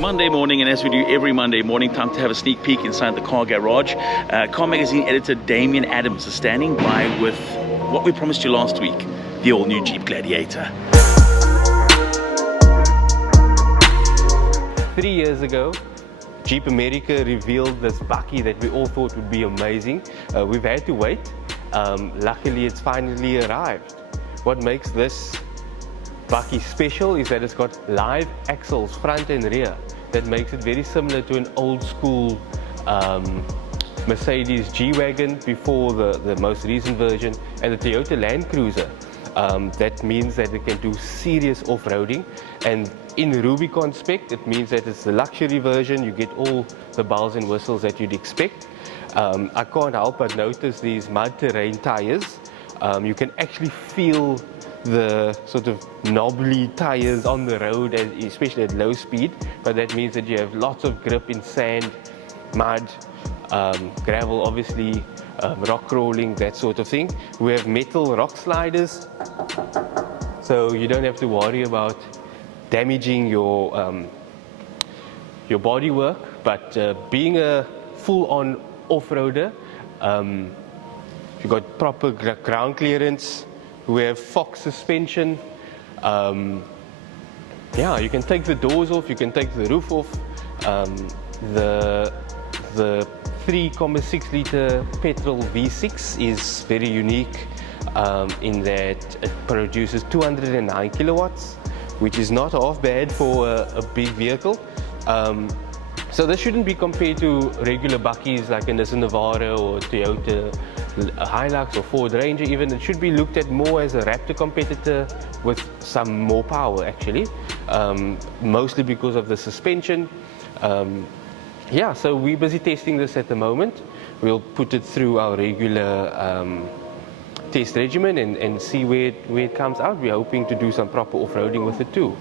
Monday morning, and as we do every Monday morning, time to have a sneak peek inside the car garage. Car Magazine editor Damien Adams is standing by with what we promised you last week, the all-new Jeep Gladiator. 3 years ago, Jeep America revealed this bakkie that we all thought would be amazing. We've had to wait. Luckily, it's finally arrived. What makes this bakkie special is that it's got live axles, front and rear. That makes it very similar to an old school Mercedes G-Wagon before the most recent version, and the Toyota Land Cruiser. That means that it can do serious off-roading, and in Rubicon spec, it means that it's the luxury version. You get all the bells and whistles that you'd expect. I can't help but notice these mud terrain tires. You can actually feel the sort of knobbly tires on the road, especially at low speed, but that means that you have lots of grip in sand, mud, gravel obviously, rock crawling, that sort of thing. We have metal rock sliders, so you don't have to worry about damaging your bodywork. But being a full-on off-roader, you've got proper ground clearance. We have Fox suspension. Yeah, you can take the doors off, you can take the roof off. The 3.6 litre petrol V6 is very unique in that it produces 209 kilowatts, which is not half bad for a big vehicle. So this shouldn't be compared to regular bakkies like a Nissan Navara or Toyota Hilux or Ford Ranger even. It should be looked at more as a Raptor competitor with some more power actually, mostly because of the suspension. Yeah, so we're busy testing this at the moment. We'll put it through our regular test regimen and see where it comes out. We're hoping to do some proper off-roading with it too.